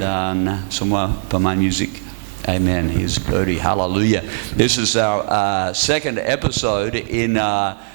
dan semua pemain musik. Amen. Here's Cody. Hallelujah. This is our second episode in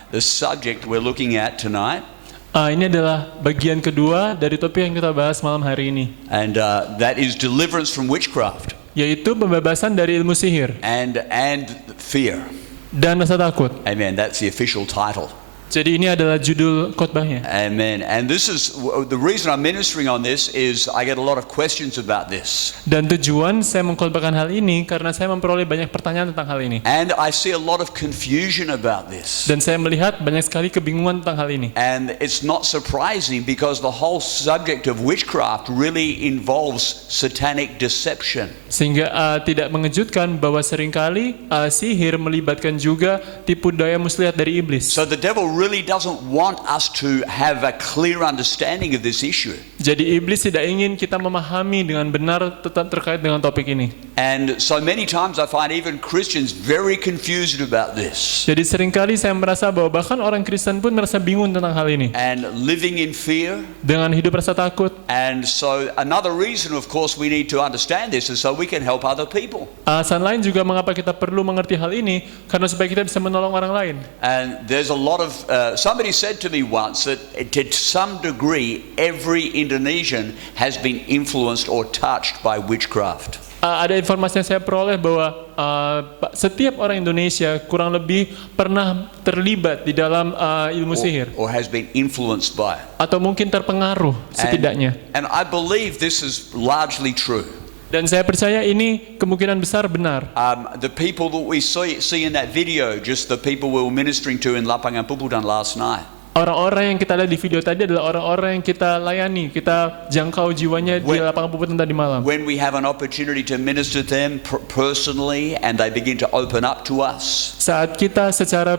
the subject we're looking at tonight. Ini adalah bagian kedua dari topik yang kita bahas malam hari ini, And that is deliverance from witchcraft yaitu pembebasan dari ilmu sihir and fear. dan rasa takut. Amen. That's the official title. Jadi ini adalah judul khotbahnya. Amen. And this is the reason I'm ministering on this is I get a lot of questions about this. Dan tujuan saya mengkhotbahkan hal ini karena saya memperoleh banyak pertanyaan tentang hal ini. And I see a lot of confusion about this. Dan saya melihat banyak sekali kebingungan tentang hal ini. And it's not surprising because the whole subject of witchcraft really involves satanic deception. Sehingga tidak mengejutkan bahwa seringkali sihir melibatkan juga tipu daya muslihat dari iblis. So the devil really doesn't want us to have a clear understanding of this issue. Jadi iblis tidak ingin kita memahami dengan benar tetap terkait dengan topik ini. And so many times I find even Christians very confused about this. Jadi seringkali saya merasa bahwa bahkan orang Kristen pun merasa bingung tentang hal ini. And living in fear. Dengan hidup rasa takut. And so another reason of course we need to understand this is so we can help other people. Alasan lain juga mengapa kita perlu mengerti hal ini karena supaya kita bisa menolong orang lain. And there's a lot of somebody said to me once that to some degree every Indonesian has been influenced or touched by witchcraft. Ada informasi yang saya peroleh bahwa setiap orang Indonesia kurang lebih pernah terlibat di dalam ilmu sihir Or has been influenced by it. atau mungkin terpengaruh setidaknya. And I believe this is largely true. Dan saya percaya ini kemungkinan besar benar. The people that we see in that video, just the people we were ministering to in Lapangan Pupudan last night. Orang-orang yang kita lihat di video tadi adalah orang-orang yang kita layani, kita jangkau jiwanya di lapangan Puputan tadi malam. When we have an opportunity to minister to them personally and they begin to open up to us. Saat kita secara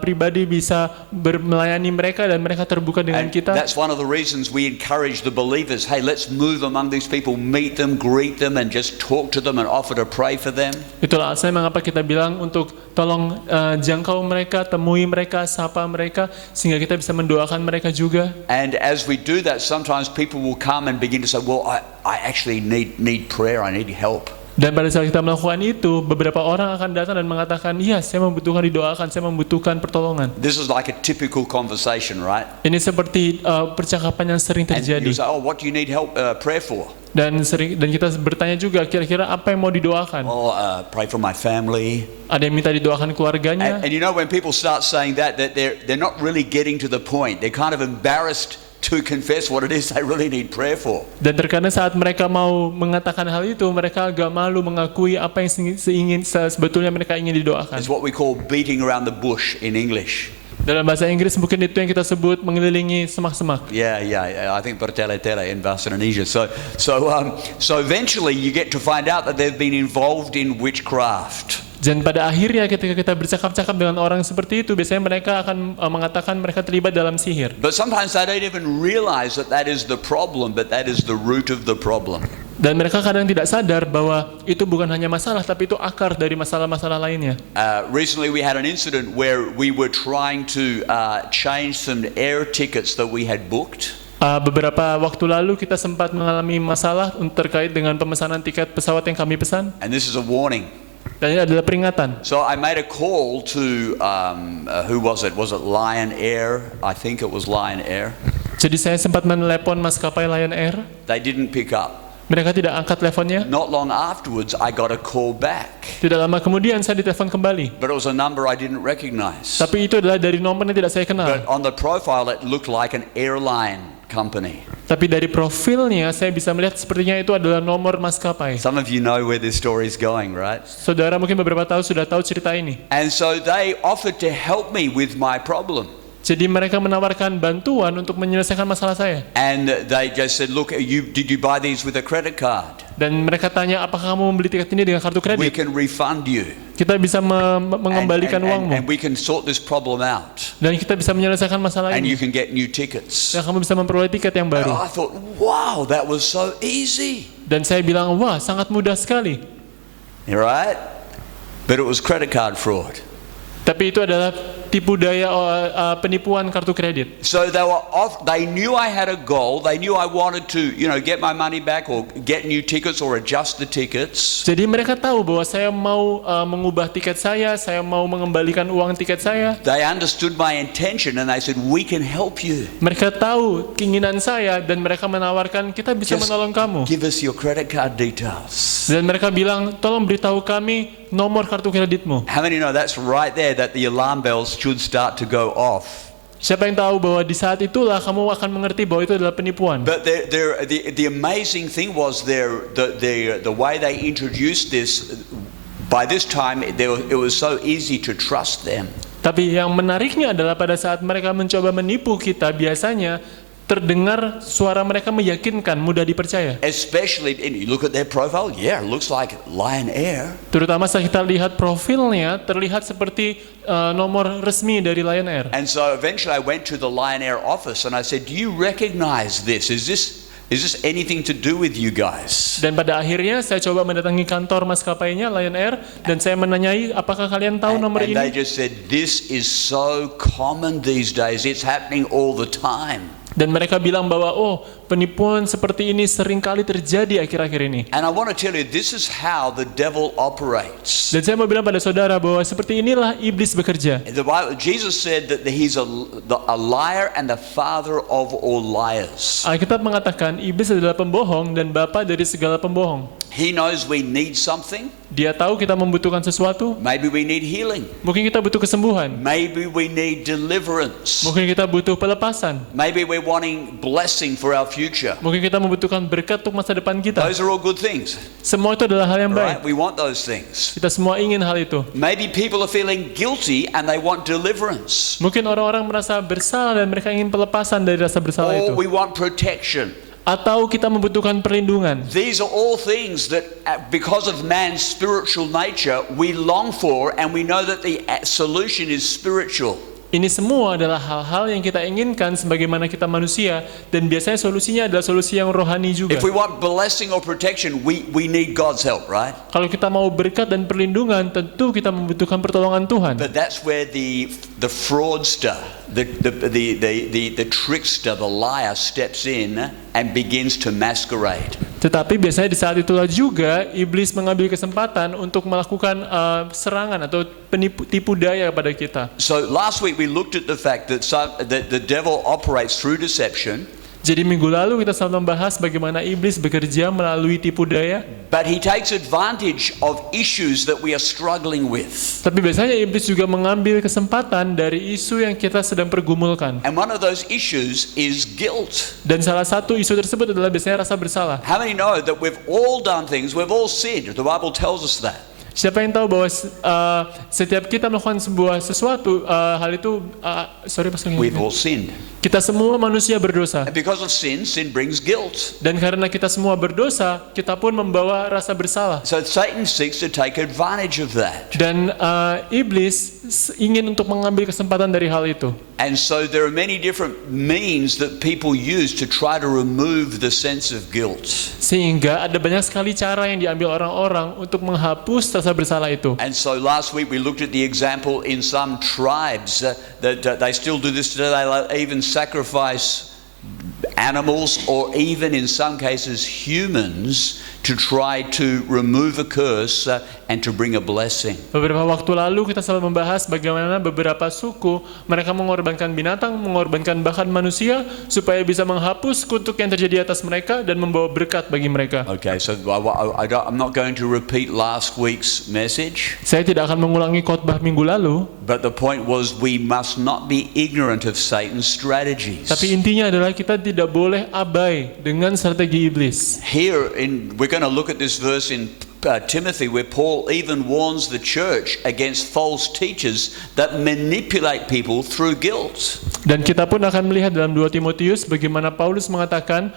pribadi bisa melayani mereka dan mereka terbuka dengan And kita. that's one of the reasons we encourage the believers, hey, let's move among these people, meet them, greet them and just talk to them and offer to pray for them. Itulah alasannya mengapa kita bilang untuk tolong jangkau mereka, temui mereka, sapa mereka sehingga kita bisa mendoakan mereka juga. And as we do that, sometimes people will come and begin to say, well, I actually need prayer, I need help. Dan pada saat kita melakukan itu, beberapa orang akan datang dan mengatakan, iya, saya membutuhkan didoakan, saya membutuhkan pertolongan. This is like a typical conversation, right? Ini seperti percakapan yang sering And you terjadi. say, oh, what do you need help prayer for? Dan kita bertanya juga, kira-kira apa yang mau didoakan? Oh, pray for my family. Ada yang minta didoakan keluarganya. And you know when people start saying that they're not really getting to the point. They're kind of embarrassed to confess what it is they really need prayer for. Dan terkadang saat mereka mau mengatakan hal itu, mereka agak malu mengakui apa yang sebetulnya mereka ingin didoakan. It's what we call beating around the bush in English. Dalam bahasa Inggris mungkin itu yang kita sebut mengelilingi semak-semak. Yeah, I think bertele-tele in bahasa Indonesia. So eventually you get to find out that they've been involved in witchcraft. Dan pada akhirnya ketika kita bercakap-cakap dengan orang seperti itu, biasanya mereka akan mengatakan mereka terlibat dalam sihir. But sometimes they don't even realize that is the problem, but that is the root of the problem. Dan mereka kadang tidak sadar bahwa itu bukan hanya masalah, tapi itu akar dari masalah-masalah lainnya. Recently we had an incident where we were trying to change some air tickets that we had booked. Beberapa waktu lalu kita sempat mengalami masalah terkait dengan pemesanan tiket pesawat yang kami pesan. And this is a warning. Dan ini adalah peringatan. So I made a call to who was it? Was it Lion Air? I think it was Lion Air. Jadi saya sempat menelepon maskapai Lion Air. They didn't pick up. Mereka tidak angkat teleponnya. Not long afterwards, I got a call back. Tidak lama kemudian saya ditelepon kembali. But it was a number I didn't recognize. Tapi itu adalah dari nomor yang tidak saya kenal. But on the profile, it looked like an airline company. Tapi dari profilnya saya bisa melihat sepertinya itu adalah nomor maskapai. Some of you know where this story is going, right? Saudara mungkin beberapa tahun sudah tahu cerita ini. And so they offered to help me with my problem. Jadi mereka menawarkan bantuan untuk menyelesaikan masalah saya. And they just said, look, did you buy these with a credit card? Dan mereka tanya, apakah kamu membeli tiket ini dengan kartu We kredit? can refund you. Kita bisa mengembalikan and uangmu. we can sort this problem out. Dan kita bisa menyelesaikan masalah And you ini. can get new tickets. Dan kamu bisa memperoleh tiket yang And baru. I thought, wow, that was so easy. Dan saya bilang, wah, sangat mudah sekali. Right? But it was credit card fraud. Tapi itu adalah tipu daya penipuan kartu kredit. So they knew I had a goal. They knew I wanted to, get my money back or get new tickets or adjust the tickets. Jadi mereka tahu bahwa saya mau mengubah tiket saya mau mengembalikan uang tiket saya. They understood my intention and they said, we can help you. Mereka tahu keinginan saya dan mereka menawarkan kita bisa Just menolong kamu. give us your credit card details. Dan mereka bilang tolong beritahu kami nomor kartu kreditmu. How many know that's right there that the alarm bells should start to go off? Siapa yang tahu bahwa di saat itulah kamu akan mengerti bahwa itu adalah penipuan. But the amazing thing was the way they introduced this. By this time, it was so easy to trust them. Tapi yang menariknya adalah pada saat mereka mencoba menipu kita, biasanya terdengar suara mereka meyakinkan, mudah dipercaya. Especially, and you look at their profile, yeah, it looks like Lion Air. Terutama saat kita lihat profilnya, terlihat seperti nomor resmi dari Lion Air. And so eventually I went to the Lion Air office and I said, do you recognize this? Is this anything to do with you guys? Dan pada akhirnya saya coba mendatangi kantor maskapainya Lion Air dan saya menanyai apakah kalian tahu nomor And they ini? just said, this is so common these days. It's happening all the time. Dan mereka bilang bahwa penipuan seperti ini sering kali terjadi akhir-akhir ini. And I want to tell you, this is how the devil operates. Dan saya mau bilang pada saudara bahwa seperti inilah iblis bekerja. The Bible, Jesus said that he's a liar and the father of all liars. Alkitab mengatakan iblis adalah pembohong dan bapa dari segala pembohong. He knows we need something. Dia tahu kita membutuhkan sesuatu. Maybe we need healing. Mungkin kita butuh kesembuhan. Maybe we need deliverance. Mungkin kita butuh pelepasan. Maybe we're wanting blessing for our future. Mungkin kita membutuhkan berkat untuk masa depan kita. Those are all good things. Semua itu adalah hal yang Right? baik. We want those things. Kita semua ingin hal itu. Maybe people are feeling guilty and they want deliverance. Mungkin orang-orang merasa bersalah dan mereka ingin pelepasan dari rasa bersalah Or itu. we want protection. Atau kita membutuhkan perlindungan. These are all things that, because of man's spiritual nature, we long for, and we know that the solution is spiritual. Ini semua adalah hal-hal yang kita inginkan sebagaimana kita manusia, dan biasanya solusinya adalah solusi yang rohani juga. If we want blessing or protection, we need God's help, right? Kalau kita mau berkat dan perlindungan, tentu kita membutuhkan pertolongan Tuhan. But that's where the fraudster, the trickster, the liar steps in and begins to masquerade. Tetapi biasanya di saat itulah juga iblis mengambil kesempatan untuk melakukan serangan atau tipu daya pada kita. So last week we looked at the fact that the devil operates through deception. Jadi minggu lalu kita selalu membahas bagaimana iblis bekerja melalui tipu daya. But he takes advantage of issues that we are struggling with. Tapi biasanya iblis juga mengambil kesempatan dari isu yang kita sedang pergumulkan. And one of those issues is guilt. Dan salah satu isu tersebut adalah biasanya rasa bersalah. How many know that we've all done things, we've all sinned? The Bible tells us that. Siapa yang tahu bahwa setiap kita melakukan sesuatu, hal itu, We've all sinned. kita semua manusia berdosa. And because of sin brings guilt. Dan karena kita semua berdosa, kita pun membawa rasa bersalah. So Satan seeks to take advantage of that. Dan iblis ingin untuk mengambil kesempatan dari hal itu. And so there are many different means that people use to try to remove the sense of guilt. Sehingga ada banyak sekali cara yang diambil orang-orang untuk menghapus rasa bersalah itu. And so last week we looked at the example in some tribes that they still do this today. They even sacrifice animals or even in some cases humans to try to remove a curse and to bring a blessing. Beberapa waktu lalu kita selalu membahas bagaimana beberapa suku mereka mengorbankan binatang, mengorbankan bahkan manusia supaya bisa menghapus kutuk yang terjadi atas mereka dan membawa berkat bagi mereka. Okay, so I'm not going to repeat last week's message. Saya tidak akan mengulangi khotbah minggu lalu. But the point was we must not be ignorant of Satan's strategies. Tapi intinya adalah kita tidak boleh abai dengan strategi iblis. Here we're going to look at this verse in Timothy where Paul even warns the church against false teachers that manipulate people through guilt. Dan kita pun akan melihat dalam 2 Timotius bagaimana Paulus mengatakan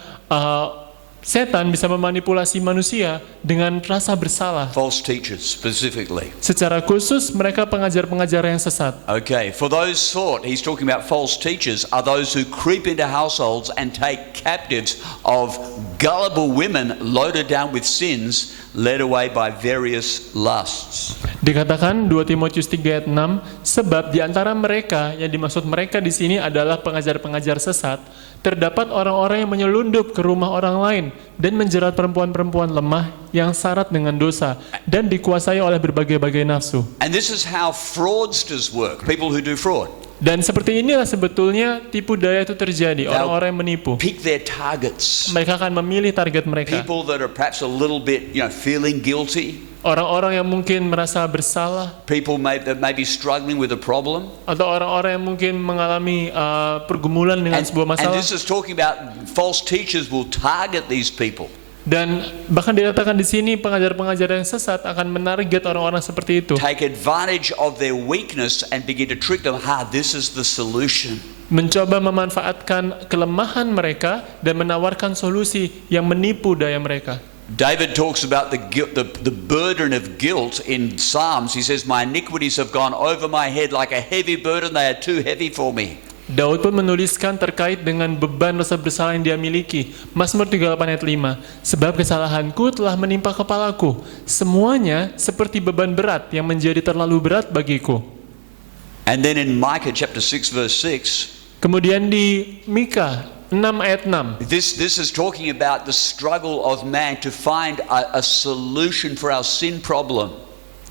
setan bisa memanipulasi manusia dengan rasa bersalah. False teachers specifically. Secara khusus mereka pengajar-pengajar yang sesat. Okay, for those thought he's talking about false teachers are those who creep into households and take captives of gullible women loaded down with sins, led away by various lusts. Dikatakan 2 Timotius 3 ayat 6, sebab di antara mereka, yang dimaksud mereka di sini adalah pengajar-pengajar sesat, terdapat orang-orang yang menyelundup ke rumah orang lain dan menjerat perempuan-perempuan lemah yang syarat dengan dosa dan dikuasai oleh berbagai-bagai nafsu. And this is how fraudsters work, people who do fraud. Dan seperti inilah sebetulnya tipu daya itu terjadi, orang-orang yang menipu. Pick their targets. Mereka akan memilih target mereka. People that are perhaps a little bit, feeling guilty. Orang-orang yang mungkin merasa bersalah, People that may be struggling with a problem. atau orang-orang yang mungkin mengalami pergumulan dengan sebuah And masalah. this is talking about false teachers will target these people. Dan bahkan dikatakan di sini pengajar-pengajar yang sesat akan menarget orang-orang seperti itu, Take advantage of their weakness and begin to trick them. This is the solution. mencoba memanfaatkan kelemahan mereka dan menawarkan solusi yang menipu daya mereka. David talks about the guilt, the burden of guilt in Psalms. He says, "My iniquities have gone over my head like a heavy burden. They are too heavy for me." Daud pun menuliskan terkait dengan beban rasa bersalah yang dia miliki. Mazmur 38 ayat 5, sebab kesalahanku telah menimpa kepalaku, semuanya seperti beban berat yang menjadi terlalu berat bagiku. And then in Micah chapter 6 verse 6, Kemudian di Mika 6 ayat 6, this is talking about the struggle of man to find a solution for our sin problem.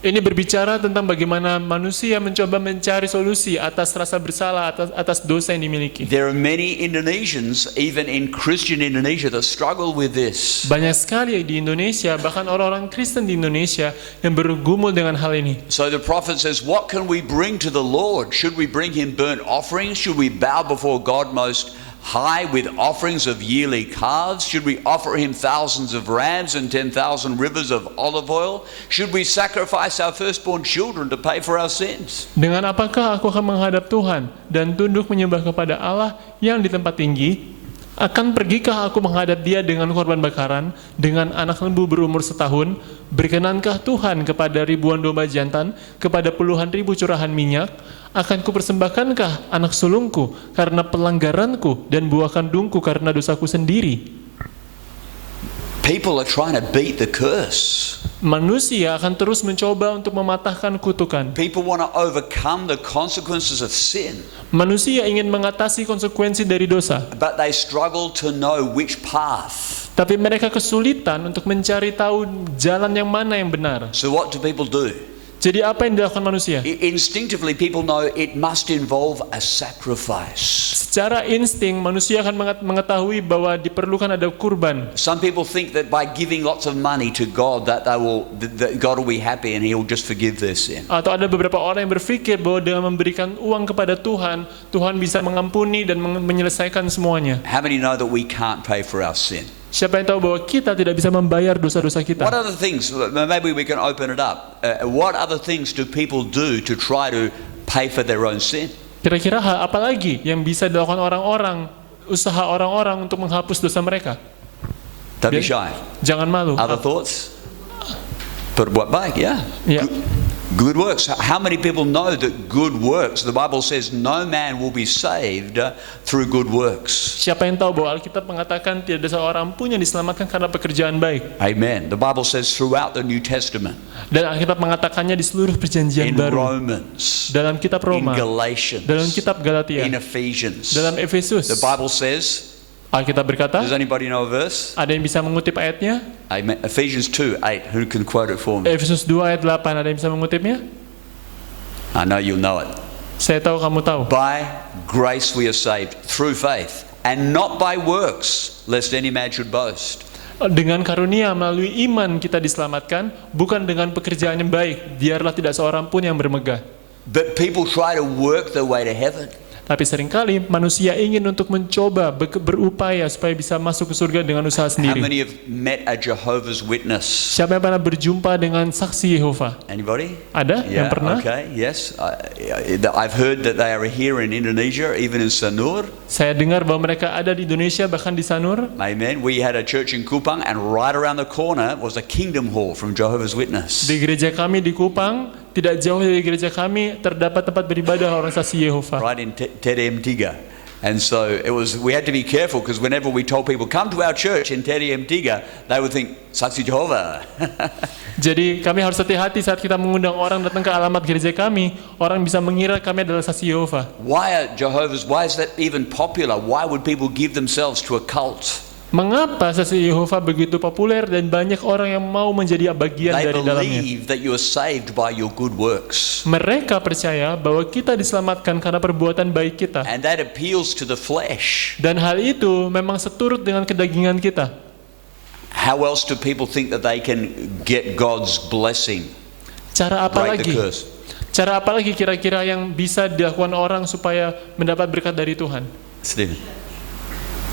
ini berbicara tentang bagaimana manusia mencoba mencari solusi atas rasa bersalah, atas dosa yang dimiliki. There are many Indonesians, even in Christian Indonesia, that struggle with this. Banyak sekali di Indonesia, bahkan orang-orang Kristen di Indonesia yang bergumul dengan hal ini. So the prophet says, what can we bring to the Lord? Should we bring him burnt offerings? Should we bow before God most high with offerings of yearly calves? Should we offer him thousands of rams and 10,000 rivers of olive oil? Should we sacrifice our firstborn children to pay for our sins? Dengan apakah aku akan menghadap Tuhan dan tunduk menyembah kepada Allah yang di tempat tinggi? Akan pergikah aku menghadap dia dengan korban bakaran, dengan anak lembu berumur setahun? Berkenankah Tuhan kepada ribuan domba jantan, kepada puluhan ribu curahan minyak? Akan kupersembahkankah anak sulungku karena pelanggaranku dan buah kandungku karena dosaku sendiri? People are trying to beat the curse. Manusia akan terus mencoba untuk mematahkan kutukan. People want to overcome the consequences of sin, Manusia ingin mengatasi konsekuensi dari dosa, but they struggle to know which path. tapi mereka kesulitan untuk mencari tahu jalan yang mana yang benar. So what do people do? Jadi apa yang dilakukan manusia? Instinctively, people know it must involve a sacrifice. Secara insting manusia akan mengetahui bahwa diperlukan ada kurban. Some people think that by giving lots of money to God, that God will be happy and He'll just forgive their sin. Atau ada beberapa orang yang berpikir bahwa dengan memberikan uang kepada Tuhan, Tuhan bisa mengampuni dan menyelesaikan semuanya. How many know that we can't pay for our sin? Siapa yang tahu bahwa kita tidak bisa membayar dosa-dosa kita? What other things? Maybe we can open it up. What other things do people do to try to pay for their own sin? Kira-kira apa lagi yang bisa dilakukan orang-orang, usaha orang-orang untuk menghapus dosa mereka? Don't be shy. Jangan malu. Other thoughts? Berbuat baik, yeah. Ya. Good works. How many people know that good works, the Bible says no man will be saved through good works. Siapa yang tahu bahwa Alkitab mengatakan tidak ada seorang pun yang diselamatkan karena pekerjaan baik. Amen. The Bible says throughout the New Testament, Dan Alkitab mengatakannya di seluruh perjanjian in baru. Romans, Dalam kitab in Roma, Galatians, dalam kitab Galatia, in Ephesians. dalam Efesus. The Bible says, Alkitab berkata, does anybody know a verse? ada yang bisa mengutip ayatnya? Amen. Ephesians 2:8. Who can quote it for me? Efesus 2 ayat 8, ada yang bisa mengutipnya? I know you'll know it. Saya tahu kamu tahu. By grace we are saved through faith, and not by works, lest any man should boast. Dengan karunia melalui iman kita diselamatkan, bukan dengan pekerjaan yang baik, biarlah tidak seorang pun yang bermegah. But people try to work their way to heaven. Tapi seringkali manusia ingin untuk mencoba berupaya supaya bisa masuk ke surga dengan usaha How sendiri. many have met a Jehovah's Witness? Siapa yang pernah berjumpa dengan saksi Yehova? Anybody? Ada yang pernah? Okay, yes. I've heard that they are here in Indonesia, even in Sanur. Saya dengar bahwa mereka ada di Indonesia, bahkan di Sanur. Amen. We had a church in Kupang, and right around the corner was a Kingdom Hall from Jehovah's Witness. Di gereja kami di Kupang, tidak jauh dari gereja kami terdapat tempat beribadah orang saksi Yehova. Right in TDM3. And so we had to be careful because whenever we told people, come to our church in TDM3, they would think, Saksi Jehovah. Jadi kami harus hati-hati saat kita mengundang orang datang ke alamat gereja kami, orang bisa mengira kami adalah saksi Yehova. Why is that even popular? Why would people give themselves to a cult? Mengapa saksi Yehova begitu populer dan banyak orang yang mau menjadi bagian They dari dalamnya? believe that you are saved by your good works. Mereka percaya bahwa kita diselamatkan karena perbuatan baik kita. And that appeals to the flesh. Dan hal itu memang seturut dengan kedagingan kita. How else do people think that they can get God's blessing? Cara apa Break the lagi? curse. Cara apa lagi kira-kira yang bisa dilakukan orang supaya mendapat berkat dari Tuhan? Stephen.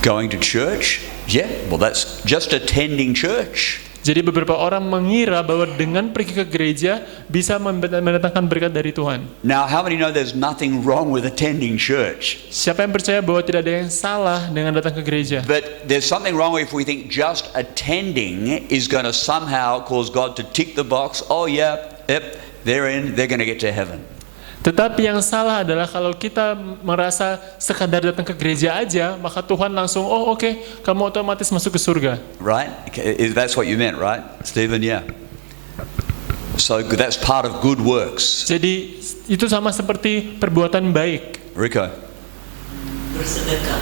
Going to church? Yeah, well that's just attending church. Jadi beberapa orang mengira bahwa dengan pergi ke gereja bisa mendatangkan berkat dari Tuhan. Now, how many know there's nothing wrong with attending church? Siapa yang percaya bahwa tidak ada yang salah dengan datang ke gereja? But there's something wrong if we think just attending is going to somehow cause God to tick the box. Oh yeah, yep, they're going to get to heaven. Tetapi yang salah adalah kalau kita merasa sekadar datang ke gereja aja, maka Tuhan langsung, oh oke, kamu otomatis masuk ke surga. Right? That's what you meant, right? Stephen, yeah. So that's part of good works. Jadi itu sama seperti perbuatan baik. Rico. Bersedekah.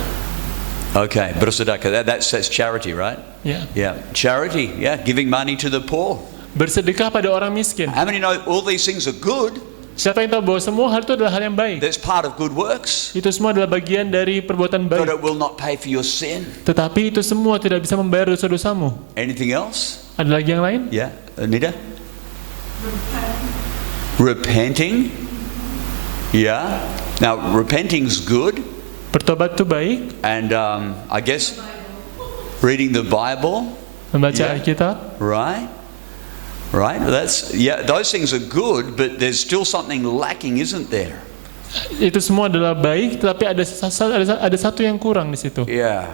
Okay, bersedekah. That's charity, right? Ya. Yeah. Charity, yeah, giving money to the poor. Bersedekah pada orang miskin. How many know all these things are good? Siapa yang tahu bahwa semua hal itu adalah hal yang baik? That's part of good works. Itu semua adalah bagian dari perbuatan But baik. it will not pay for your sin. Tetapi itu semua tidak bisa membayar dosa-dosamu. Anything else? Ada lagi yang lain? Yeah, Anita? Repenting? Yeah. Now, repenting's good. Bertobat itu baik. And I guess reading the Bible. Membaca Yeah. Alkitab. Right? Right? Those things are good, but there's still something lacking, isn't there? Itu semua adalah baik, tetapi ada satu yang kurang di situ. Yeah.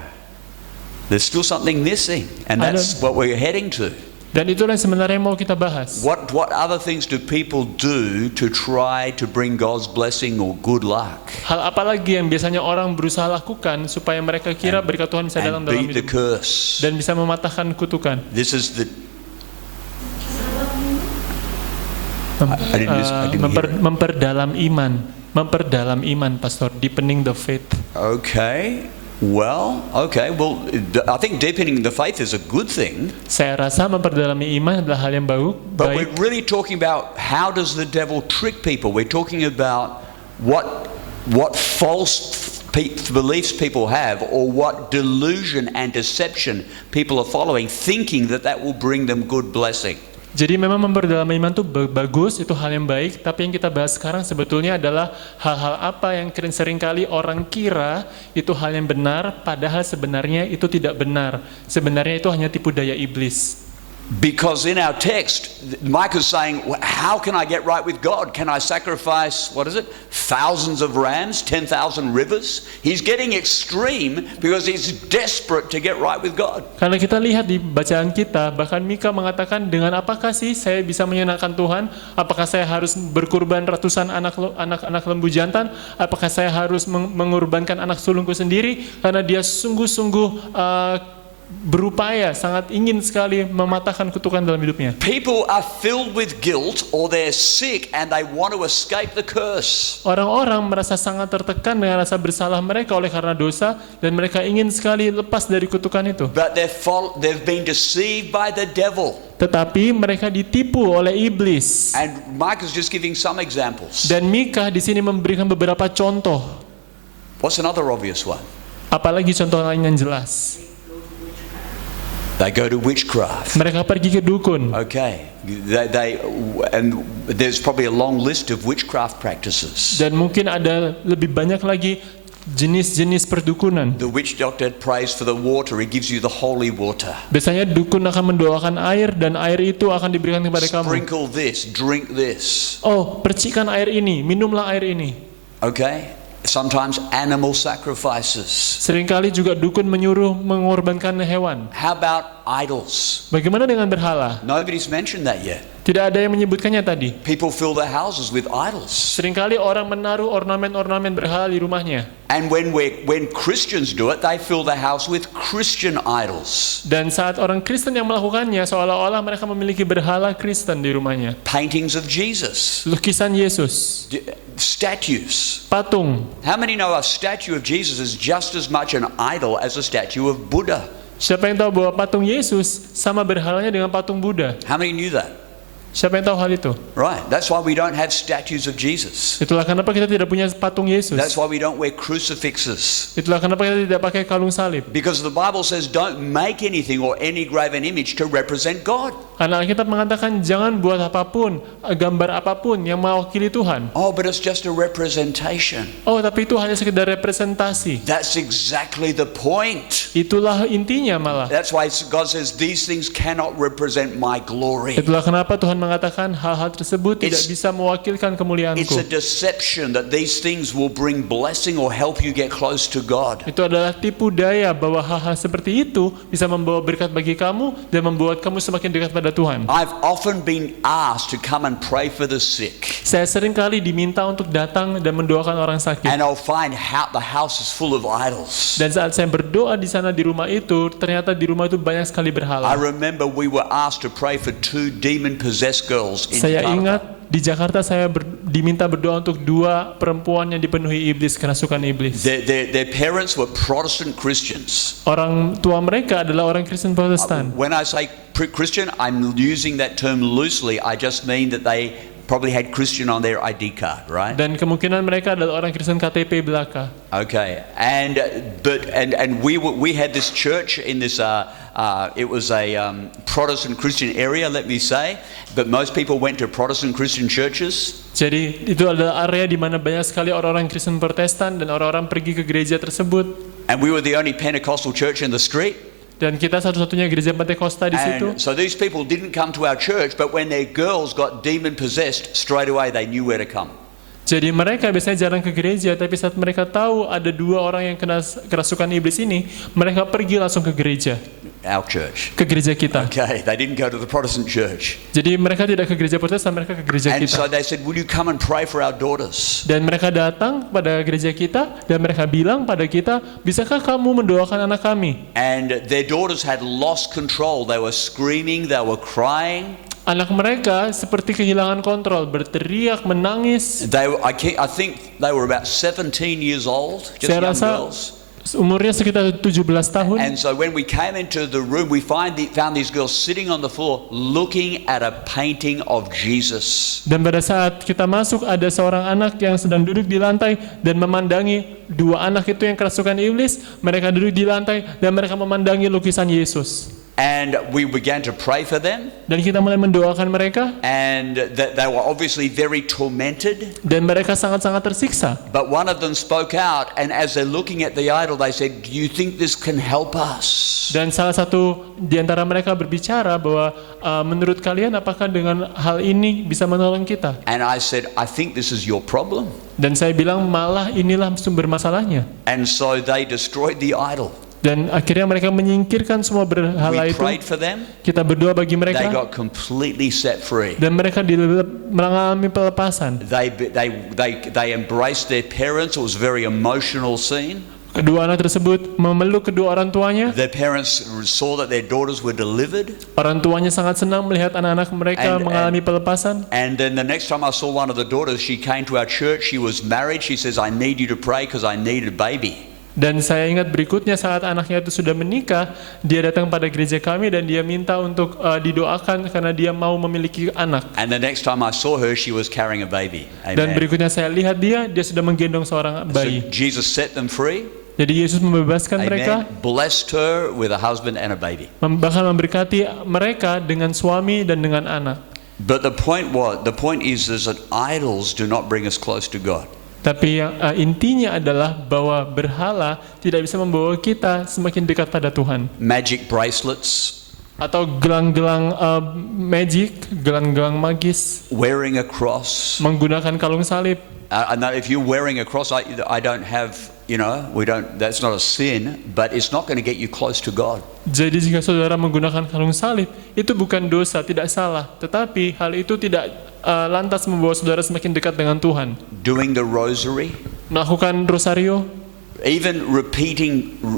There's still something missing, and that's what we're heading to. Dan itulah yang sebenarnya mau kita bahas. What other things do people do to try to bring God's blessing or good luck Hal apa lagi yang biasanya orang berusaha lakukan supaya mereka kira berkat Tuhan bisa datang and dalam beat the hidup curse? dan bisa mematahkan kutukan? This is the I didn't hear it. Memperdalam iman, Pastor, deepening the faith. Okay. Well, I think deepening the faith is a good thing. Saya rasa memperdalami iman adalah hal yang But baik. we're really talking about how does the devil trick people. We're talking about what false beliefs people have, or what delusion and deception people are following, thinking that will bring them good blessing. Jadi memang memperdalami iman itu bagus, itu hal yang baik. Tapi yang kita bahas sekarang sebetulnya adalah hal-hal apa yang seringkali orang kira itu hal yang benar, padahal sebenarnya itu tidak benar. Sebenarnya itu hanya tipu daya iblis. Because in our text, Mike is saying, how can I get right with God? Can I sacrifice, thousands of rams, 10,000 rivers? He's getting extreme because he's desperate to get right with God. Karena kita lihat di bacaan kita, bahkan Mika mengatakan, dengan apakah sih saya bisa menyenangkan Tuhan? Apakah saya harus berkurban ratusan anak lembu jantan? Apakah saya harus mengorbankan anak sulungku sendiri? Karena dia sungguh-sungguh berupaya, sangat ingin sekali mematahkan kutukan dalam hidupnya. People are filled with guilt, or they're sick and they want to escape the curse. Orang-orang merasa sangat tertekan dengan rasa bersalah mereka oleh karena dosa, dan mereka ingin sekali lepas dari kutukan itu. But they've been deceived by the devil. Tetapi mereka ditipu oleh iblis. And Mike is just giving some examples. Dan Mika di sini memberikan beberapa contoh. What's another obvious one? Apalagi contoh lain yang jelas. They go to witchcraft. Mereka pergi ke dukun. Okay. And there's probably a long list of witchcraft practices. Dan mungkin ada lebih banyak lagi jenis-jenis perdukunan. The witch doctor prays for the water. He gives you the holy water. Biasanya dukun akan mendoakan air, dan air itu akan diberikan kepada kamu. Sprinkle this, drink this. Oh, percikan air ini, minumlah air ini. Okay. sometimes animal sacrifices. Seringkali juga dukun menyuruh mengorbankan hewan. How about idols? Bagaimana dengan berhala? Nobody's mentioned that yet. Tidak ada yang menyebutkannya tadi. People fill their houses with idols. Seringkali orang menaruh ornamen-ornamen berhala di rumahnya. And when Christians do it, they fill the house with Christian idols. Dan saat orang Kristen yang melakukannya, seolah-olah mereka memiliki berhala Kristen di rumahnya. Paintings of Jesus, Lukisan Yesus, statues. patung. How many know a statue of Jesus is just as much an idol as a statue of Buddha? Siapa yang tahu bahwa patung Yesus sama berhalanya dengan patung Buddha? How many knew that? Siapa yang tahu hal itu? Right. That's why we don't have statues of Jesus. Itulah kenapa kita tidak punya patung Yesus. That's why we don't wear crucifixes. Itulah kenapa kita tidak pakai kalung salib. Because the Bible says don't make anything or any graven image to represent God. Karena Alkitab mengatakan jangan buat apapun, gambar apapun yang mewakili Tuhan. Oh, but it's just a representation. Oh, tapi itu hanya sekedar representasi. That's exactly the point. Itulah intinya malah. That's why God says these things cannot represent my glory. Itulah kenapa Tuhan mengatakan hal-hal tersebut tidak bisa mewakilkan It's a kemuliaanku. deception that these things will bring blessing or help you get close to God. Itu adalah tipu daya bahwa hal-hal seperti itu bisa membawa berkat bagi kamu dan membuat kamu semakin dekat pada Tuhan. I've often been asked to come and pray for the sick. Saya sering kali diminta untuk datang dan mendoakan orang sakit. And I'll find the house is full of idols. Dan saat saya berdoa di sana di rumah itu, ternyata di rumah itu banyak sekali I berhala. remember we were asked to pray for 2 demon-possessed girls in Saya Jakarta. ingat di Jakarta saya diminta berdoa untuk 2 perempuan yang dipenuhi iblis, kerasukan iblis. Their parents were Protestant Christians. Orang tua mereka adalah orang Kristen Protestan. When I say Christian, I'm using that term loosely. I just mean that they probably had Christian on their ID card, right? Dan kemungkinan mereka adalah orang Kristen KTP belaka. Okay, and we had this church in this. It was a Protestant Christian area, let me say, but most people went to Protestant Christian churches. Jadi itu adalah area di mana banyak sekali orang-orang Kristen Protestan dan orang-orang pergi ke gereja tersebut. And we were the only Pentecostal church in the street. Dan kita satu-satunya gereja Pentakosta di situ. And so these people didn't come to our church, but when their girls got demon possessed, straight away they knew where to come. Jadi mereka biasanya jarang ke gereja, tapi saat mereka tahu ada 2 orang yang kena kerasukan iblis ini, mereka pergi langsung ke gereja. Our church. Ke gereja kita. Okay, they didn't go to the Protestant church. Jadi mereka tidak ke gereja Protestan, mereka ke gereja And so kita. they said, will you come and pray for our daughters? Dan mereka datang pada gereja kita dan mereka bilang pada kita, bisakah kamu mendoakan anak kami? And their daughters had lost control. They were screaming, they were crying. Anak mereka seperti kehilangan kontrol, berteriak, menangis. I think they were about 17 years old, just Saya young rasa girls. umurnya sekitar 17 tahun. And so when we came into the room, we found these girls sitting on the floor looking at a painting of Jesus. Dan pada saat kita masuk, ada seorang anak yang sedang duduk di lantai dan memandangi 2 anak itu yang kerasukan iblis. Mereka duduk di lantai dan mereka memandangi lukisan Yesus. And we began to pray for them. Dan kita mulai mendoakan mereka. And they were obviously very tormented. Dan mereka sangat-sangat tersiksa. But one of them spoke out, and as they're looking at the idol, they said, "Do you think this can help us?" Dan salah satu di antara mereka berbicara bahwa menurut kalian apakah dengan hal ini bisa menolong kita? And I said, "I think this is your problem." Dan saya bilang malah inilah sumber masalahnya. And so they destroyed the idol. Dan akhirnya mereka menyingkirkan semua berhala We itu. prayed for them. Kita berdoa bagi They mereka got completely set free. dan mereka mengalami pelepasan. They embraced their parents. It was a very emotional scene. Kedua anak tersebut memeluk kedua orang tuanya. Their parents saw that their daughters were delivered. Orang tuanya sangat senang melihat anak-anak mereka mengalami pelepasan. And then the next time I saw one of the daughters, she came to our church. She was married. She says, "I need you to pray because I need a baby." Dan saya ingat berikutnya saat anaknya itu sudah menikah, dia datang pada gereja kami dan dia minta untuk didoakan karena dia mau memiliki anak. And the next time I saw her, she was carrying a baby. Dan Amen. berikutnya saya lihat dia sudah menggendong seorang bayi. So Jesus set them free. Jadi Yesus membebaskan mereka, Amen. Blessed her with a husband and a baby. bahkan memberkati mereka dengan suami dan dengan anak. But the point is that idols do not bring us close to God. Tapi yang intinya adalah bahwa berhala tidak bisa membawa kita semakin dekat pada Tuhan. Magic bracelets, atau gelang-gelang magic, gelang-gelang magis, wearing a cross. menggunakan kalung salib. I know if you're wearing a cross, I don't have, we don't. That's not a sin, but it's not going to get you close to God. Jadi jika saudara menggunakan kalung salib, itu bukan dosa, tidak salah. Tetapi hal itu tidak lantas membawa saudara semakin dekat dengan Tuhan. Doing the rosary, Melakukan rosario, even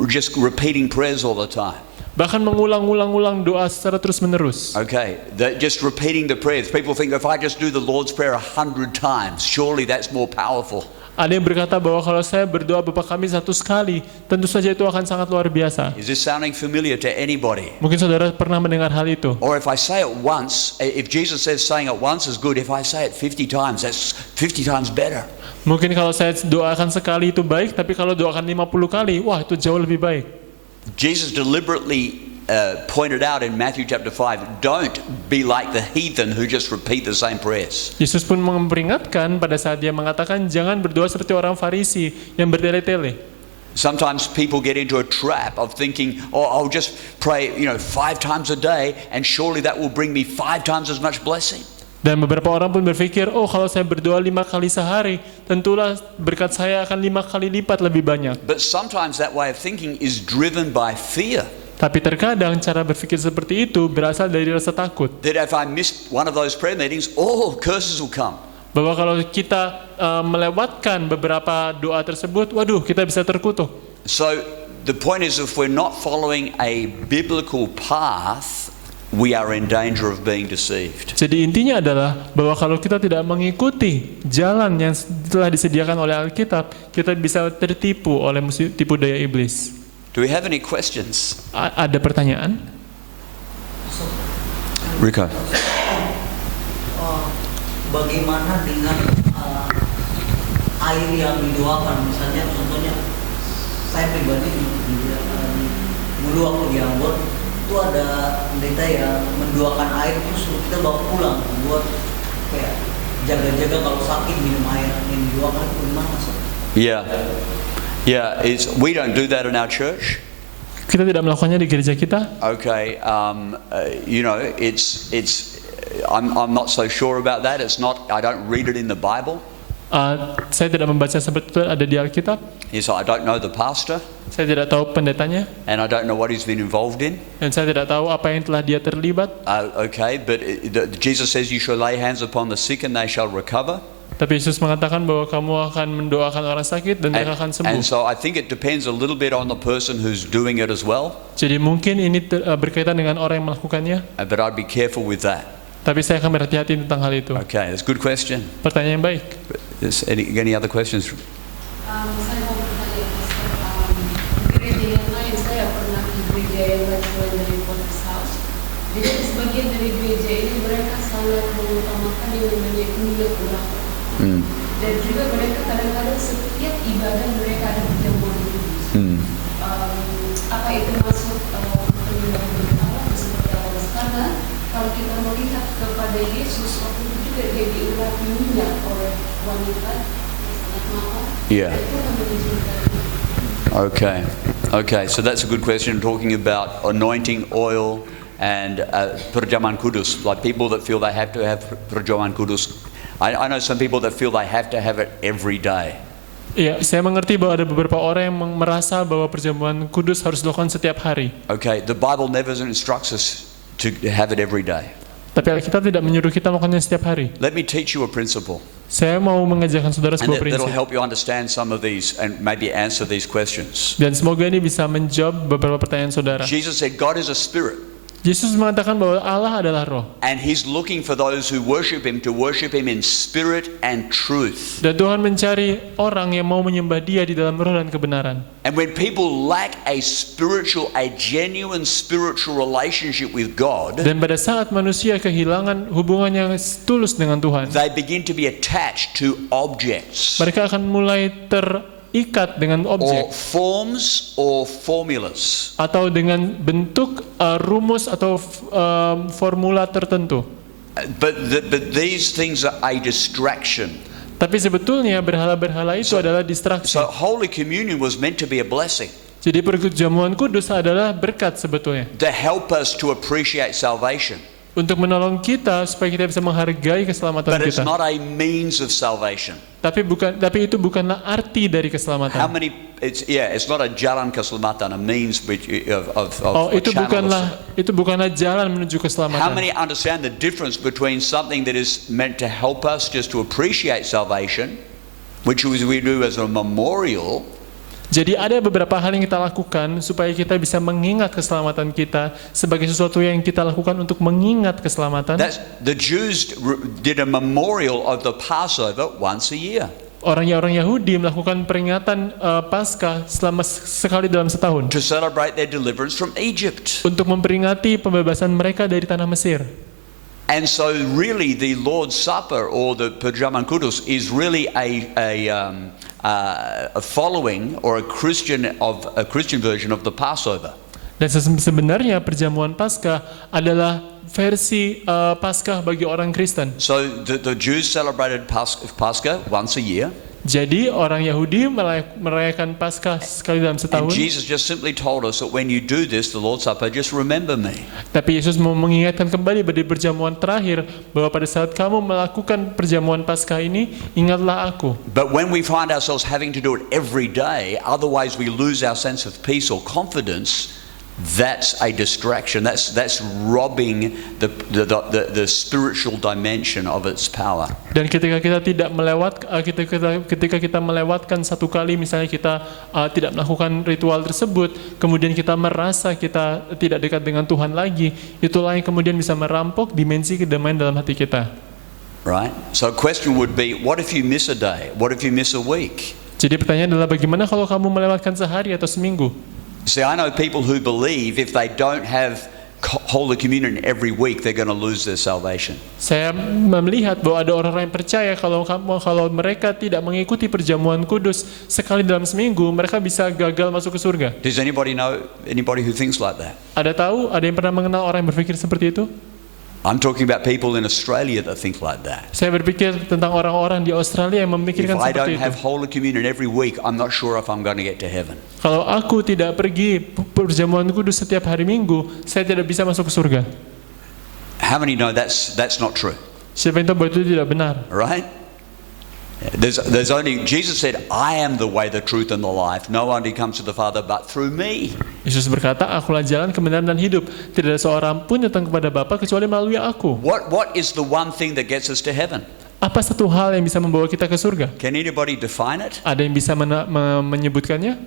just repeating prayers all the time. bahkan mengulang-ulang doa secara terus-menerus. Okay, just repeating the prayers. People think if I just do the Lord's Prayer 100 times, surely that's more powerful. Ada yang berkata bahwa kalau saya berdoa Bapa Kami 100 kali, tentu saja itu akan sangat luar biasa. Is this sounding familiar to anybody? Mungkin saudara pernah mendengar hal itu. Or if I say it once, if Jesus says saying it once is good, if I say it 50 times, that's 50 times better. Mungkin kalau saya doakan sekali itu baik, tapi kalau doakan 50 kali, wah itu jauh lebih baik. Jesus deliberately pointed out in Matthew chapter 5, don't be like the heathen who just repeat the same prayers. Yesus pun memperingatkan pada saat dia mengatakan jangan berdoa seperti orang Farisi yang bertele-tele. Sometimes people get into a trap of thinking, oh, I'll just pray, 5 times a day, and surely that will bring me 5 times as much blessing. Dan beberapa orang pun berpikir, oh kalau saya berdoa 5 kali sehari, tentulah berkat saya akan 5 kali lipat lebih banyak. But sometimes that way of thinking is driven by fear. Tapi terkadang cara berpikir seperti itu berasal dari rasa takut. That if I miss one of those prayer meetings, curses will come. Bahwa kalau kita melewatkan beberapa doa tersebut, waduh kita bisa terkutuk. So the point is, if we're not following a biblical path, we are in danger of being deceived. Jadi intinya adalah bahwa kalau kita tidak mengikuti jalan yang telah disediakan oleh Alkitab, kita bisa tertipu oleh tipu daya iblis. Do we have any questions? Ada pertanyaan? Rico. Bagaimana dengan air yang didoakan? Misalnya contohnya saya pribadi dulu waktu di Ambon itu ada pendeta yang mendoakan air terus kita bawa pulang buat kayak jaga-jaga kalau sakit minum air yang didoakan itu gimana? Yeah. We don't do that in our church. Kita tidak melakukannya di gereja kita. Okay, I'm not so sure about that. It's not. I don't read it in the Bible. Saya tidak membaca seperti itu ada di Alkitab. Yes, I don't know the pastor. Saya tidak tahu pendetanya. And I don't know what he's been involved in. Dan saya tidak tahu apa yang telah dia terlibat. Okay, but Jesus says you shall lay hands upon the sick and they shall recover. Tapi Yesus mengatakan bahwa kamu akan mendoakan orang sakit dan mereka akan sembuh. And so I think it depends a little bit on the person who's doing it as well. Jadi mungkin ini berkaitan dengan orang yang melakukannya. But I'd be careful with that. Tapi saya akan berhati-hati tentang hal itu. Okay, that's a good question. Pertanyaan yang baik. Any other questions? Saya mau bertanya, gereja yang lain saya pernah di gereja yang lain dari Potter's House. Jadi sebagian dari gereja ini mereka sangat mengutamakan yang namanya minyak urapan. Dan juga mereka kadang-kadang setiap ibadah mereka ada perjamuan kudus. Apa itu masuk penyembahan berhala seperti awal? Karena kalau kita melihat kepada Yesus waktu itu juga dia diurapi minyak oleh wanita yang sangat mahal. Yeah. Itu akan menunjukkan. Okay. So that's a good question. Talking about anointing oil and perjamuan kudus, like people that feel they have to have perjamuan kudus. I know some people that feel they have to have it every day. Iya, saya mengerti bahwa ada beberapa orang yang merasa bahwa perjamuan kudus harus dilakukan setiap hari. Okay, the Bible never instructs us to have it every day. Tapi Alkitab tidak menyuruh kita melakukannya setiap hari. Let me teach you a principle, Saya mau mengajarkan saudara and sebuah that'll prinsip. help you understand some of these and maybe answer these questions. Dan semoga ini bisa menjawab beberapa pertanyaan saudara. Jesus said, God is a spirit, Yesus mengatakan bahwa Allah adalah roh. and He's looking for those who worship Him to worship Him in spirit and truth. Dan Tuhan mencari orang yang mau menyembah Dia di dalam roh dan kebenaran. And when people lack a genuine spiritual relationship with God, Dan pada saat manusia kehilangan hubungan yang tulus dengan Tuhan, they begin to be attached to objects mereka akan mulai terikat dengan or objek forms or formulas. atau dengan bentuk rumus atau formula tertentu. But these things are a distraction. Tapi sebetulnya berhala-berhala itu adalah distraksi. So Holy Communion was meant to be a blessing. Jadi perjamuan kudus adalah berkat sebetulnya. to help us to appreciate salvation. Untuk menolong kita supaya kita bisa menghargai keselamatan But it's kita. not a means of salvation. Tapi itu bukanlah arti dari How keselamatan. many? It's not a jalan keselamatan, a means of Oh, a itu channel of bukanlah jalan menuju How keselamatan. many understand the difference between something that is meant to help us just to appreciate salvation, which we do as a memorial, Jadi ada beberapa hal yang kita lakukan supaya kita bisa mengingat keselamatan kita sebagai sesuatu yang kita lakukan untuk mengingat keselamatan. that's, the Jews did a memorial of the Passover once a year. Orang Yahudi melakukan peringatan Paskah selama sekali dalam setahun To celebrate their deliverance from Egypt. untuk memperingati pembebasan mereka dari tanah Mesir. And so really the Lord's Supper or the Perjamuan Kudus is really a following or a Christian version of the Passover. Dan sebenarnya perjamuan Paskah adalah versi Paskah bagi orang Kristen. So the Jews celebrated Pascha once a year. Jadi orang Yahudi merayakan Paskah sekali dalam And setahun. Jesus just simply told us that when you do this, the Lord's Supper, just remember me. Tapi Yesus mau mengingatkan kembali pada perjamuan terakhir bahwa pada saat kamu melakukan perjamuan Paskah ini, ingatlah aku. But when we find ourselves having to do it every day, otherwise we lose our sense of peace or confidence, that's a distraction. That's robbing the spiritual dimension of its power. Dan ketika kita melewatkan satu kali, misalnya kita tidak melakukan ritual tersebut, kemudian kita merasa kita tidak dekat dengan Tuhan lagi, itulah yang kemudian bisa merampok dimensi kedamaian dalam hati kita. Right? So a question would be, what if you miss a day? What if you miss a week? Jadi pertanyaan adalah bagaimana kalau kamu melewatkan sehari atau seminggu? See, I know people who believe if they don't have Holy Communion every week, they're going to lose their salvation. Saya melihat bahwa ada orang-orang yang percaya kalau mereka tidak mengikuti perjamuan kudus sekali dalam seminggu, mereka bisa gagal masuk ke surga. Does anybody know anybody who thinks like that? Ada yang pernah mengenal orang yang berpikir seperti itu? I'm talking about people in Australia that think like that. Saya berpikir tentang orang-orang di Australia yang If memikirkan I seperti don't itu. have Holy Communion every week, I'm not sure if I'm going to get to heaven. Kalau aku tidak pergi perjamuan kudus setiap hari Minggu, saya tidak bisa masuk ke surga. How many know that's not true? Siapa yang tahu bahwa itu tidak benar? Right? There's only, Jesus said, I am the way, the truth, and the life. No one comes to the Father but through me. Yesus berkata, akulah jalan, kebenaran, dan hidup. Tidak ada seorang pun datang kepada Bapa kecuali melalui aku. What is the one thing that gets us to heaven? Apa satu hal yang bisa membawa kita ke surga? Can anybody define it? Ada yang bisa menyebutkannya?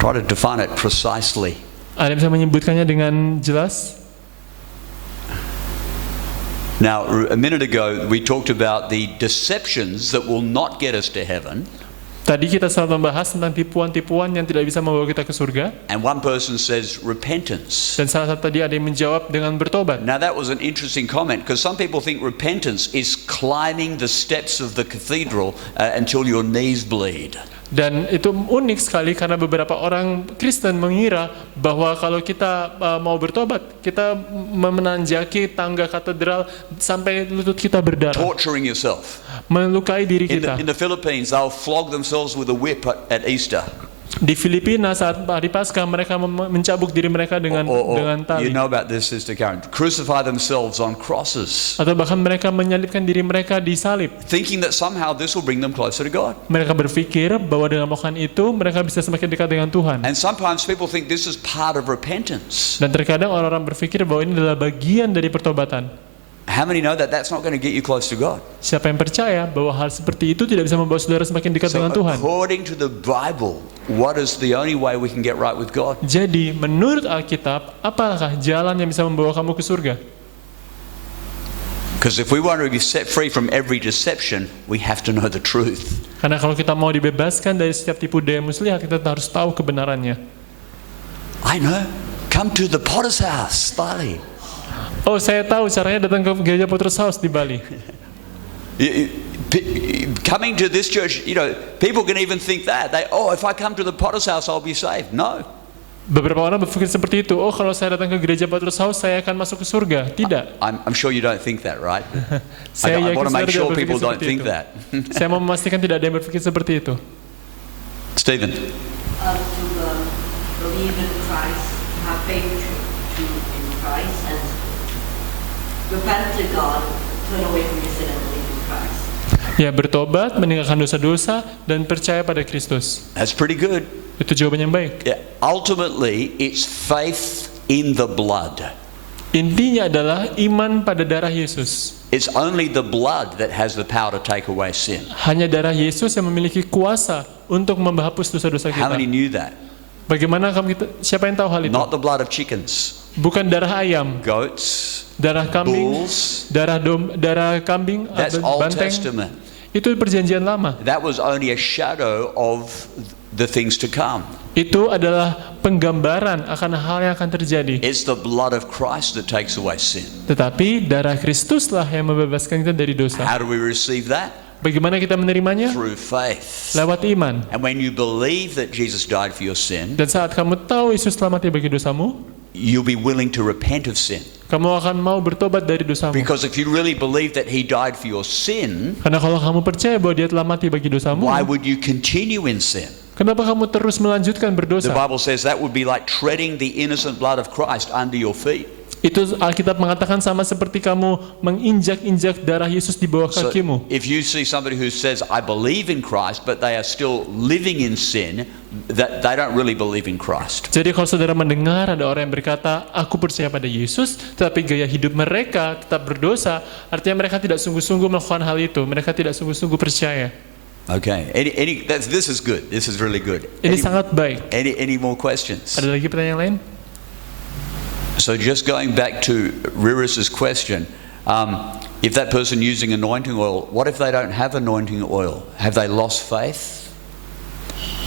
Try to define it precisely. Ada yang bisa menyebutkannya dengan jelas? Now, a minute ago, we talked about the deceptions that will not get us to heaven. Tadi kita sempat membahas tentang tipuan-tipuan yang tidak bisa membawa kita ke surga. And one person says repentance. Dan salah satu tadi ada yang menjawab dengan bertobat. Now, that was an interesting comment because some people think repentance is climbing the steps of the cathedral until your knees bleed. Dan itu unik sekali karena beberapa orang Kristen mengira bahwa kalau kita mau bertobat, kita menanjaki tangga katedral sampai lutut kita berdarah, Torturing yourself. melukai diri kita. In the Philippines, they'll flog themselves with a whip at Easter. Di Filipina saat hari Paskah mereka mencabuk diri mereka dengan Or tali. you know about this, Sister Karen. Crucify themselves on crosses, Atau bahkan mereka menyalibkan diri mereka di salib. thinking that somehow this will bring them closer to God. Mereka berpikir bahwa dengan melakukan itu mereka bisa semakin dekat dengan Tuhan. And sometimes people think this is part of repentance. Dan terkadang orang-orang berpikir bahwa ini adalah bagian dari pertobatan. How many know that that's not going to get you close to God? Siapa yang percaya bahwa hal seperti itu tidak bisa membawa saudara semakin dekat So dengan Tuhan? according to the Bible, what is the only way we can get right with God? Jadi, menurut Alkitab, apakah jalan yang bisa membawa kamu ke surga? Because if we want to be set free from every deception, we have to know the truth. Karena kalau kita mau dibebaskan dari setiap tipu daya muslihat, kita harus tahu kebenarannya. I know. Come to the Potter's house, Bali. Oh, saya tahu caranya datang ke gereja Potter's House di Bali. Coming to this church, people can even think that. If I come to the Potter's house, I'll be saved. No. Beberapa orang berpikir seperti itu. Oh, kalau saya datang ke gereja Potter's House, saya akan masuk ke surga. Tidak. I'm sure you don't think that, right? Saya I yakin want to make saudara sure tidak berpikir people don't seperti think itu. that. Saya mau memastikan tidak ada yang berpikir seperti itu. Stephen. To believe in Christ, have faith in Christ, and repent to God, turn away from your sin and believe in Christ. Ya, bertobat, meninggalkan dosa-dosa, dan percaya pada Kristus. That's pretty good. Itu jawaban yang baik. Yeah. Ultimately, it's faith in the blood. Intinya adalah iman pada darah Yesus. It's only the blood that has the power to take away sin. Hanya darah Yesus yang memiliki kuasa untuk menghapus dosa-dosa How kita. many knew that? Bagaimana siapa yang tahu hal itu? Not the blood of chickens, Bukan darah ayam, goats, darah kambing, bulls. darah kambing, That's Old banteng. Testament. Itu perjanjian lama. That was only a shadow of the things to come. Itu adalah penggambaran akan hal yang akan terjadi. It's the blood of Christ that takes away sin. Tetapi darah Kristuslah yang membebaskan kita dari dosa. How do we receive that? Bagaimana kita menerimanya? Through faith. Lewat iman. And when you believe that Jesus died for your sin, Dan saat kamu tahu Yesus telah mati bagi dosamu, you'll be willing to repent of sin. kamu akan mau bertobat dari dosamu. Because if you really believe that he died for your sin, Karena kalau kamu percaya bahwa dia telah mati bagi dosamu, why would you continue in sin? kenapa kamu terus melanjutkan The berdosa? Bible says that would be like treading the innocent blood of Christ under your feet. Itu Alkitab mengatakan sama seperti kamu menginjak-injak darah Yesus di bawah So kakimu. if you see somebody who says, I believe in Christ, but they are still living in sin, that they don't really believe in Christ. Jadi kalau saudara mendengar ada orang yang berkata, aku percaya pada Yesus, tetapi gaya hidup mereka tetap berdosa, artinya mereka tidak sungguh-sungguh melakukan hal itu. Mereka tidak sungguh-sungguh percaya. Okay, this is good. This is really good. Ini sangat baik. Any more questions? Ada lagi pertanyaan lain? So just going back to Riris's question, if that person using anointing oil, what if they don't have anointing oil? Have they lost faith?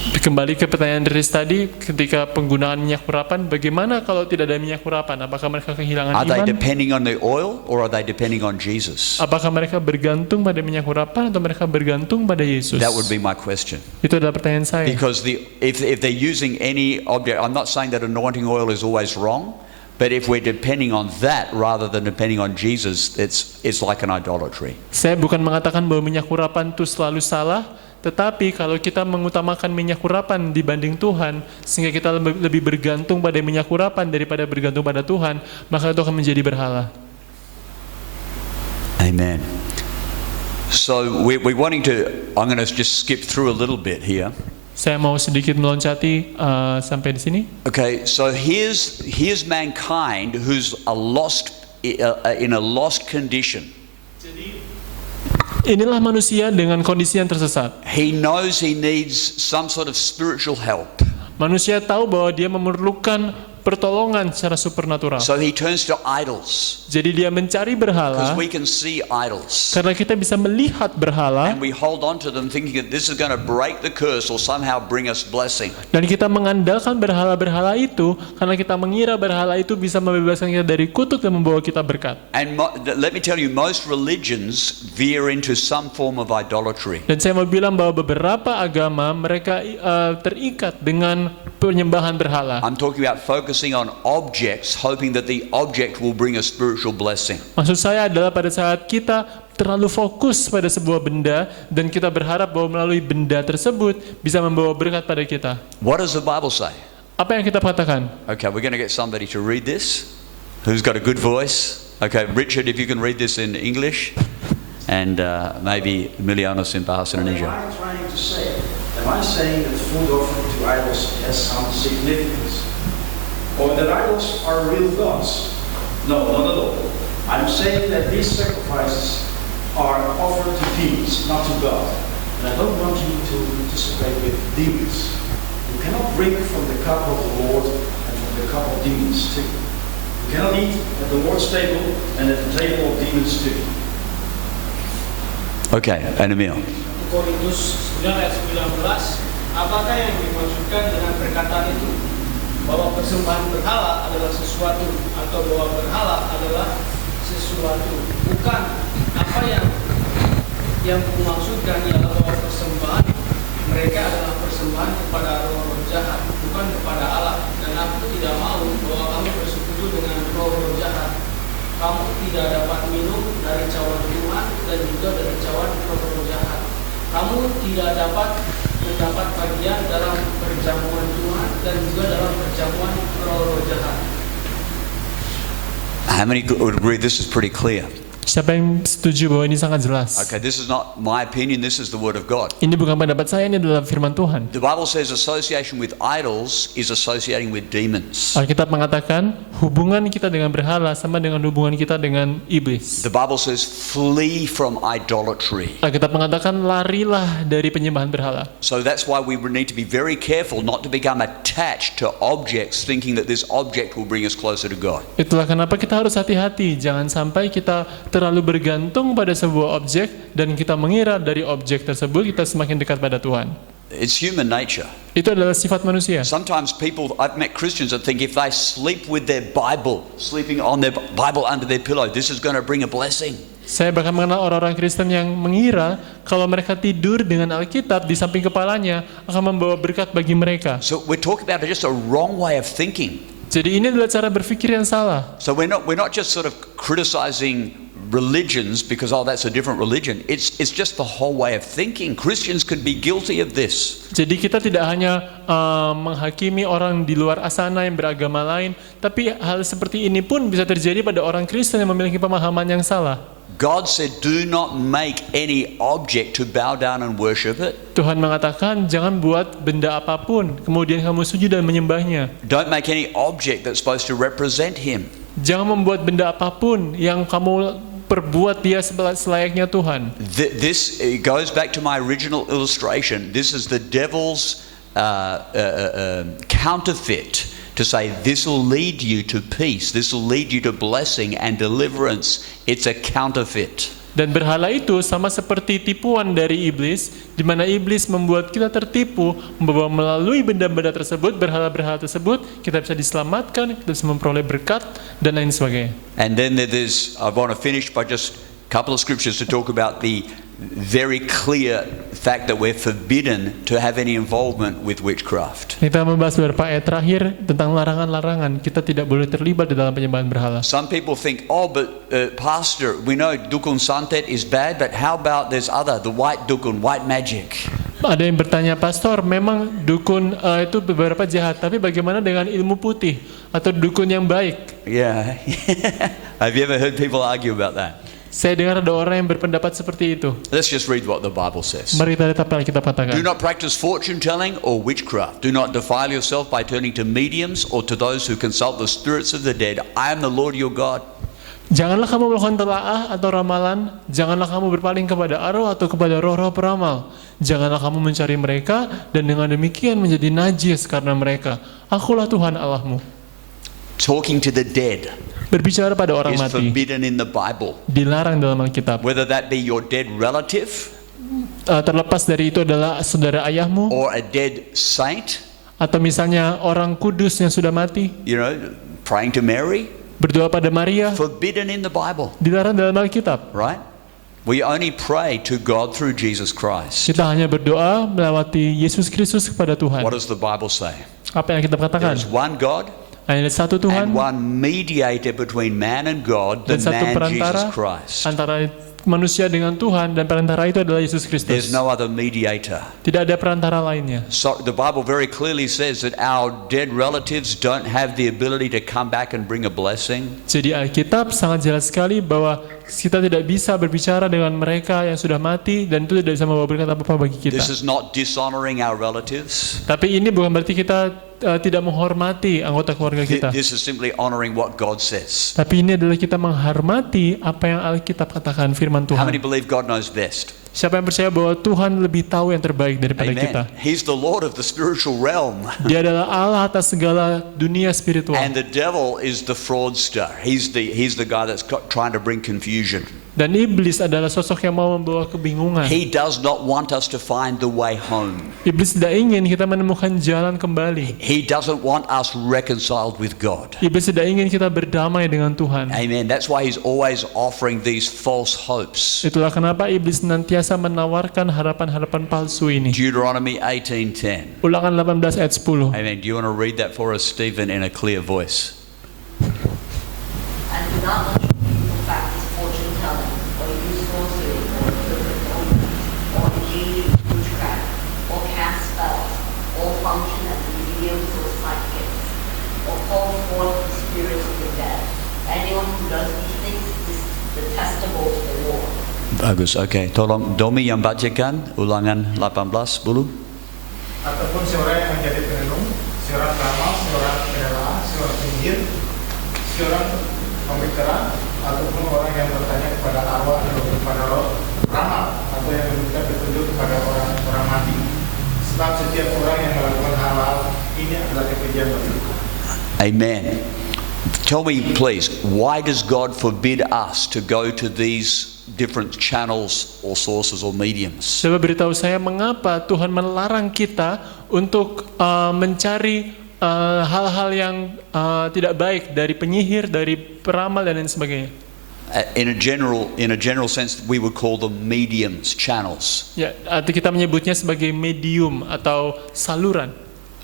Kembali ke pertanyaan Riris tadi, ketika penggunaan minyak urapan, bagaimana kalau tidak ada minyak urapan? Apakah mereka kehilangan Are they iman? depending on the oil or are they depending on Jesus? Apakah mereka bergantung pada minyak urapan atau mereka bergantung pada Yesus? That would be my question. Itu adalah pertanyaan saya. Because if they're using any object, I'm not saying that anointing oil is always wrong, but if we're depending on that rather than depending on Jesus, it's like an idolatry. Saya bukan mengatakan bahwa minyak urapan itu selalu salah, tetapi kalau kita mengutamakan minyak urapan dibanding Tuhan, sehingga kita lebih bergantung pada minyak urapan daripada bergantung pada Tuhan, maka itu akan menjadi berhala. Amen. So we're wanting to, I'm going to just skip through a little bit here. Saya mau sedikit meloncati sampai di sini. Okay, so here's mankind who's in a lost condition. Inilah manusia dengan kondisi yang tersesat. He knows he needs some sort of spiritual help. Manusia tahu bahwa dia memerlukan pertolongan secara supernatural. So he turns to idols. Jadi dia mencari Because berhala we can see idols. karena kita bisa melihat berhala And we hold on to them thinking that this is going to break the curse or somehow bring us blessing. dan kita mengandalkan berhala-berhala itu karena kita mengira berhala itu bisa membebaskan kita dari kutuk dan membawa kita berkat. And let me tell you, most religions veer into some form of idolatry. Dan saya mau bilang bahwa beberapa agama mereka terikat dengan penyembahan berhala. I'm talking about focusing on objects, hoping that the object will bring a spiritual blessing. Maksud saya adalah pada saat kita terlalu fokus pada sebuah benda dan kita berharap bahwa melalui benda tersebut bisa membawa berkat pada kita. What does the Bible say? Apa yang kita katakan? Okay, we're going to get somebody to read this who's got a good voice. Okay, Richard, if you can read this in English, and maybe Emilianos in Bahasa Indonesia. What am I trying to say? Am I saying that food offered to idols has some significance? Or that idols are real gods? No, not at all. I'm saying that these sacrifices are offered to demons, not to God. And I don't want you to participate with demons. You cannot drink from the cup of the Lord and from the cup of demons too. You cannot eat at the Lord's table and at the table of demons too. Okay, and Emil. Korintus 9 ayat 19, apakah yang dimaksudkan dengan perkataan itu? Bahwa persembahan berhala adalah sesuatu atau bahwa berhala adalah sesuatu? Bukan. Apa yang dimaksudkan ialah bahwa persembahan mereka adalah persembahan kepada roh-roh jahat, bukan kepada Allah. Dan aku tidak mau bahwa kamu bersekutu dengan roh-roh jahat. Kamu tidak dapat minum dari cawan Tuhan dan juga dari cawan roh-roh jahat. Kamu tidak dapat mendapat bagian dalam perjamuan Tuhan dan juga dalam perjamuan roh-roh jahat. How many would agree this is pretty clear? Siapa yang setuju bahwa ini sangat jelas? Okay, this is not my opinion, this is the word of God. Ini bukan pendapat saya, ini adalah firman Tuhan. The Bible says association with idols is associating with demons. Alkitab mengatakan hubungan kita dengan berhala sama dengan hubungan kita dengan iblis. The Bible says flee from idolatry. Alkitab mengatakan larilah dari penyembahan berhala. So that's why we need to be very careful not to become attached to objects thinking that this object will bring us closer to God. Itulah kenapa kita harus hati-hati, jangan sampai kita terlalu bergantung pada sebuah objek dan kita mengira dari objek tersebut kita semakin dekat pada Tuhan. It's human nature. Itu adalah sifat manusia. Sometimes I've met Christians that think if they sleep with their Bible, sleeping on their Bible under their pillow, this is going to bring a blessing. Saya bahkan mengenal orang-orang Kristen yang mengira kalau mereka tidur dengan Alkitab di samping kepalanya akan membawa berkat bagi mereka. So we're talking about just a wrong way of thinking. Jadi ini adalah cara berpikir yang salah. So we're not just sort of criticizing religions because that's a different religion. It's just the whole way of thinking. Christians can be guilty of this. Jadi kita tidak hanya menghakimi orang di luar asana yang beragama lain, tapi hal seperti ini pun bisa terjadi pada orang Kristen yang memiliki pemahaman yang salah. God said, "Do not make any object to bow down and worship it." Tuhan mengatakan jangan buat benda apapun kemudian kamu sujud dan menyembahnya. Don't make any object that's supposed to represent Him. Jangan membuat benda apapun yang kamu perbuat dia selayaknya Tuhan. This goes back to my original illustration. This is the devil's counterfeit to say this will lead you to peace, this will lead you to blessing and deliverance. It's a counterfeit. Dan berhala itu sama seperti tipuan dari iblis, di mana iblis membuat kita tertipu, membawa melalui benda-benda tersebut, berhala-berhala tersebut, kita bisa diselamatkan, kita bisa memperoleh berkat, dan lain sebagainya. And then I want to finish by just a couple of scriptures to talk about the very clear fact that we're forbidden to have any involvement with witchcraft. Kita membahas beberapa ayat terakhir tentang larangan-larangan, kita tidak boleh terlibat di dalam penyembahan berhala. Some people think, Pastor, we know dukun santet is bad, but how about there's the white dukun, white magic? Ada yang bertanya, Pastor, memang dukun itu beberapa jahat, tapi bagaimana dengan ilmu putih atau dukun yang baik? Yeah. Have you ever heard people argue about that? Saya dengar ada orang yang berpendapat seperti itu. Let's just read what the Bible says. Mari kita lihat apa yang kita katakan. Do not practice fortune telling or witchcraft. Do not defile yourself by turning to mediums or to those who consult the spirits of the dead. I am the Lord your God. Janganlah kamu melakukan telaah atau ramalan. Janganlah kamu berpaling kepada arwah atau kepada roh-roh peramal. Janganlah kamu mencari mereka dan dengan demikian menjadi najis karena mereka. Akulah Tuhan Allahmu. Talking to the dead Berbicara pada orang is mati forbidden in the Bible. dilarang dalam Alkitab. Whether that be your dead relative Terlepas dari itu adalah saudara ayahmu or a dead saint, atau misalnya orang kudus yang sudah mati, praying to Mary, berdoa pada Maria, forbidden in the Bible, dilarang dalam Alkitab. right? We only pray to God through Jesus Christ. Kita hanya berdoa melewati Yesus Kristus kepada Tuhan. What does the Bible say? Apa yang kita There katakan? is one God Hanya satu Tuhan and one mediator between man and God, the dan satu man perantara Jesus Christ. antara manusia dengan Tuhan, dan perantara itu adalah Yesus There's Kristus. no other mediator. Tidak ada perantara lainnya. So the Bible very clearly says that our dead relatives don't have the ability to come back and bring a blessing. Jadi Alkitab sangat jelas sekali bahwa kita tidak bisa berbicara dengan mereka yang sudah mati dan itu tidak bisa membawa berkat apa-apa bagi kita. This is not dishonoring our relatives. Tapi ini bukan berarti kita tidak menghormati anggota keluarga kita. This is simply honoring what God says. Tapi ini adalah kita menghormati apa yang Alkitab katakan, firman How many Tuhan. believe God knows best? Siapa yang percaya bahwa Tuhan lebih tahu yang terbaik daripada kita? Amen. He's the Lord of the spiritual realm. Dia adalah Allah atas segala dunia spiritual. And the devil is the fraudster. He's the guy that's trying to bring confusion. Dan iblis adalah sosok yang mau membawa kebingungan. He does not want us to find the way home. Iblis tidak ingin kita menemukan jalan kembali. He doesn't want us reconciled with God. Iblis tidak ingin kita berdamai dengan Tuhan. Amen. That's why he's always offering these false hopes. Itulah kenapa iblis senantiasa menawarkan harapan-harapan palsu ini. Deuteronomy 18:10. Ulangan 18 ayat 10. Amen. Do you want to read that for us, Stephen, in a clear voice? And do not let your people practice fortune telling, or use sorcery, or interpret omens, or engage in witchcraft, or cast Bagus, oke. Tolong Domi yang bacakan ulangan 18 dulu. Ataupun seorang yang menjadi perenung, seorang ramal, seorang penelaah, seorang penyihir, seorang pembicara, ataupun orang yang bertanya kepada arwah atau kepada roh ramal, atau yang meminta petunjuk kepada orang mati. Sebab setiap orang yang melakukan hal-hal ini adalah kekejian bagi Tuhan. Amen. Tell me, please, why does God forbid us to go to these different channels or sources or mediums? Coba beritahu saya mengapa Tuhan melarang kita untuk mencari hal-hal yang tidak baik dari penyihir, dari peramal dan lain sebagainya. In a general sense, we would call them mediums, channels. Ya, arti kita menyebutnya sebagai medium atau saluran.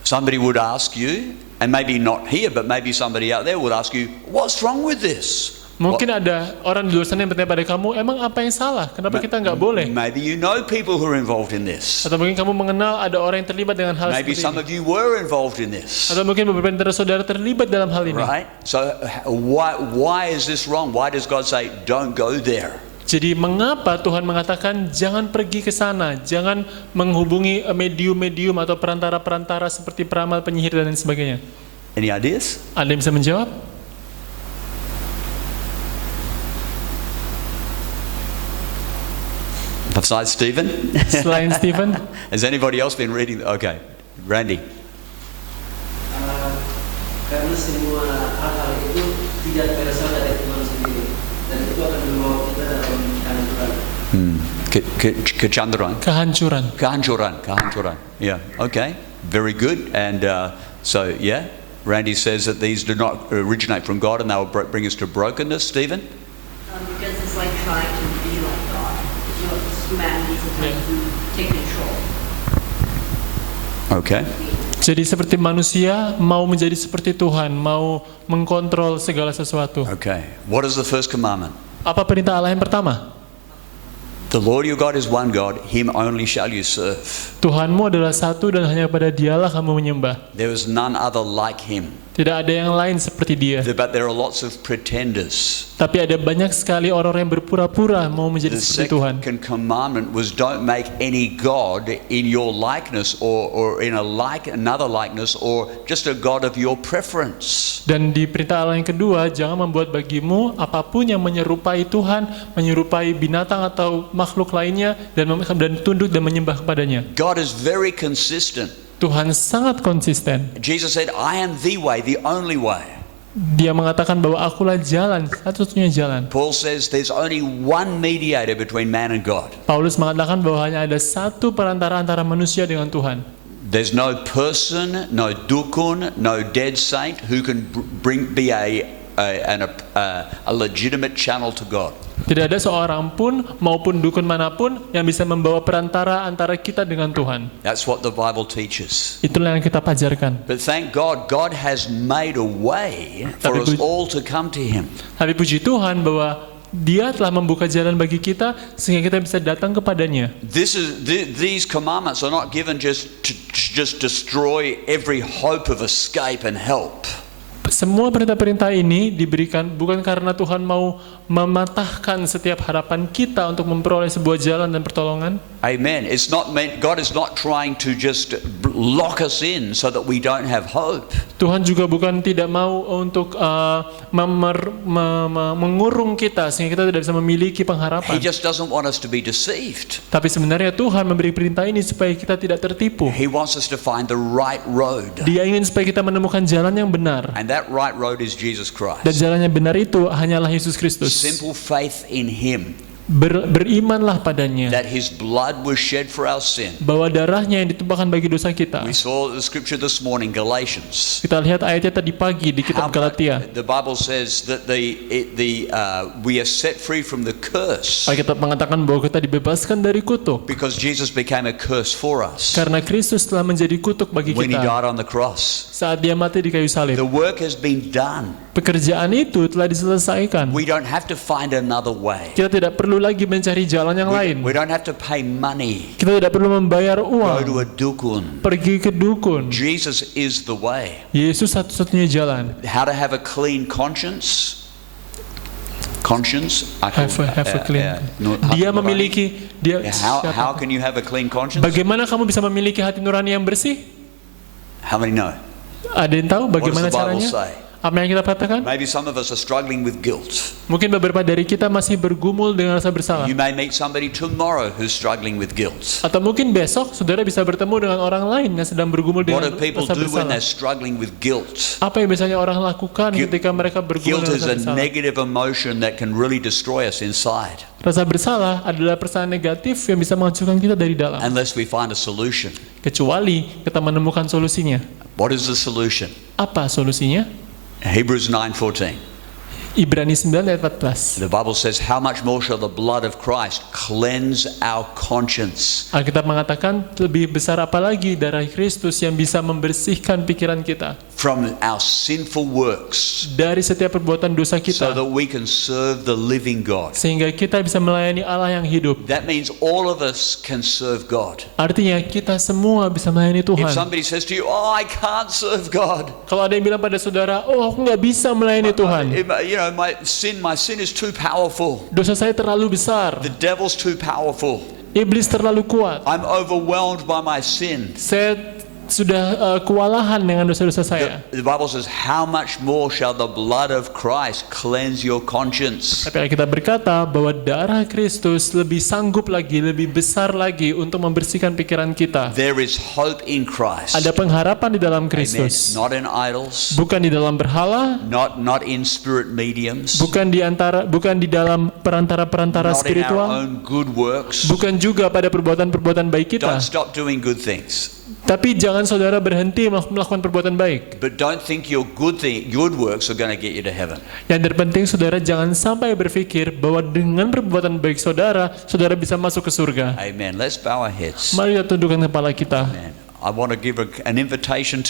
Somebody would ask you, and maybe not here, but maybe somebody out there would ask you, what's wrong with this? Mungkin ada orang di luar sana yang bertanya pada kamu, emang apa yang salah? Kenapa kita nggak boleh? Maybe you know people who are involved in this. Atau mungkin kamu mengenal ada orang yang terlibat dengan hal Maybe seperti some ini. of you were involved in this. Atau mungkin beberapa antara saudara terlibat dalam hal ini. Right? So why is this wrong? Why does God say, don't go there? Jadi mengapa Tuhan mengatakan jangan pergi ke sana, jangan menghubungi medium-medium atau perantara-perantara seperti peramal, penyihir dan lain sebagainya? Any ideas? Ada yang bisa menjawab? Besides Stephen? Selain Stephen? Has anybody else been reading? Okay. Randy. Karena semua hal-hal itu tidak berasal dari Tuhan sendiri, dan itu akan membawa kita dalam kehancuran. Kehancuran. Kehancuran. Yeah. Okay. Very good. And so, yeah, Randy says that these do not originate from God and they will bring us to brokenness. Stephen? Because it's like trying to be like God. Humanity is supposed to take control. Okay. Jadi seperti manusia mau menjadi seperti Tuhan, mau mengkontrol segala sesuatu. Okay. What is the first commandment? Apa perintah Allah yang pertama? The Lord your God is one God, Him only shall you serve. Tuhanmu adalah satu dan hanya kepada Dialah kamu menyembah. There is none other like Him. Tidak ada yang lain seperti Dia. But there are lots of pretenders. Tapi ada banyak sekali orang yang berpura-pura mau menjadi The seperti Tuhan. second commandment was don't make any God in your likeness or in another likeness or just a God of your preference. Dan di perintah Allah yang kedua, jangan membuat bagimu apapun yang menyerupai Tuhan, menyerupai binatang atau makhluk lainnya dan tunduk dan menyembah kepadanya. God is very consistent. Tuhan sangat konsisten. Jesus said, I am the way, the only way. Dia mengatakan bahwa akulah jalan, satu-satunya jalan. Paul says there's only one mediator between man and God. An mengatakan bahwa hanya ada satu perantara antara manusia dengan Tuhan. There's no person, no dukun, no dead saint who can be a legitimate channel to God. Tidak ada seorang pun maupun dukun manapun yang bisa membawa perantara antara kita dengan Tuhan. That's what the Bible teaches. Itulah yang kita ajarkan. But thank God, God has made a way for us all to come to Him. Tapi puji Tuhan bahwa Dia telah membuka jalan bagi kita sehingga kita bisa datang kepadanya. These commandments are not given just to destroy every hope of escape and help. Semua perintah-perintah ini diberikan bukan karena Tuhan mau mematahkan setiap harapan kita untuk memperoleh sebuah jalan dan pertolongan. Amen. It's not meant, God is not trying to just lock us in so that we don't have hope. Tuhan juga bukan tidak mau untuk mengurung kita sehingga kita tidak bisa memiliki pengharapan. He just doesn't want us to be deceived. Tapi sebenarnya Tuhan memberi perintah ini supaya kita tidak tertipu. He wants us to find the right road. Dia ingin supaya kita menemukan jalan yang benar. And that right road is Jesus Christ. Dan jalan yang benar itu hanyalah Yesus Kristus. Simple faith in Him. Berimanlah padanya. That His blood was shed for our sin. Bahwa darahnya yang ditumpahkan bagi dosa kita. We saw the scripture this morning, Galatians. Kita lihat ayatnya tadi pagi di kitab Galatia. The Bible says that we are set free from the curse. Alkitab mengatakan bahwa kita dibebaskan dari kutuk. Because Jesus became a curse for us. Karena Kristus telah menjadi kutuk bagi When He kita. died on the cross. Saat Dia mati di kayu salib. The work has been done. Pekerjaan itu telah diselesaikan. We don't have to find another way. Kita tidak perlu lagi mencari jalan yang lain. We don't have to pay money. Kita tidak perlu membayar Go to uang. a dukun. Pergi ke dukun. Jesus is the way. Yesus satu-satunya jalan. How to have a clean conscience? conscience. Have a clean. Dia memiliki How siapa? can you have a clean conscience? Bagaimana kamu bisa memiliki hati nurani yang bersih? How many know? Ada yang tahu bagaimana What does the Bible caranya? say? Apa yang kita katakan? Maybe some of us are struggling with guilt. Mungkin beberapa dari kita masih bergumul dengan rasa bersalah. You may meet somebody tomorrow who's struggling with guilt. Atau mungkin besok saudara bisa bertemu dengan orang lain yang sedang bergumul What dengan do people rasa do when bersalah. they're struggling with guilt? Apa yang biasanya orang lakukan ketika mereka bergumul Guilt dengan is rasa a bersalah? negative emotion that can really destroy us inside Rasa bersalah adalah perasaan negatif yang bisa menghancurkan kita dari dalam. unless we find a solution. Kecuali kita menemukan solusinya. What is the solution? Apa solusinya? Hebrews 9:14. Ibrani 9 ayat 14. The Bible says, "How much more shall the blood of Christ cleanse our conscience Alkitab mengatakan lebih besar apalagi darah Kristus yang bisa membersihkan pikiran kita from our sinful works, dari setiap perbuatan dosa so kita that we can serve the living God." sehingga kita bisa melayani Allah yang hidup. That means all of us can serve God. Artinya kita semua bisa melayani If Tuhan. somebody says to you, "Oh, I can't serve God," Kalau ada yang bilang pada saudara, "Oh, aku nggak bisa melayani Tuhan. you know, my sin is too powerful. Dosa saya terlalu besar. The devil's too powerful. Iblis terlalu kuat. I'm overwhelmed by my sin." Saya sudah kewalahan dengan dosa-dosa saya." The Bible says, "How much more shall the blood of Christ cleanse your conscience?" Tapi kita berkata bahwa darah Kristus lebih sanggup lagi, lebih besar lagi untuk membersihkan pikiran kita. There is hope in Christ. Ada pengharapan di dalam Amen. Kristus. Not in idols, Bukan di dalam berhala, not in spirit mediums, bukan di dalam perantara-perantara not in our spiritual, own good works. bukan juga pada perbuatan-perbuatan baik kita. Don't stop doing good things. Tapi jangan saudara berhenti melakukan perbuatan baik. But don't think your good works are going to get you to heaven. Yang terpenting saudara jangan sampai berpikir bahwa dengan perbuatan baik saudara bisa masuk ke surga. Amen. Let's bow our heads. Mari kita tundukkan kepala kita. Amen. I want to give an invitation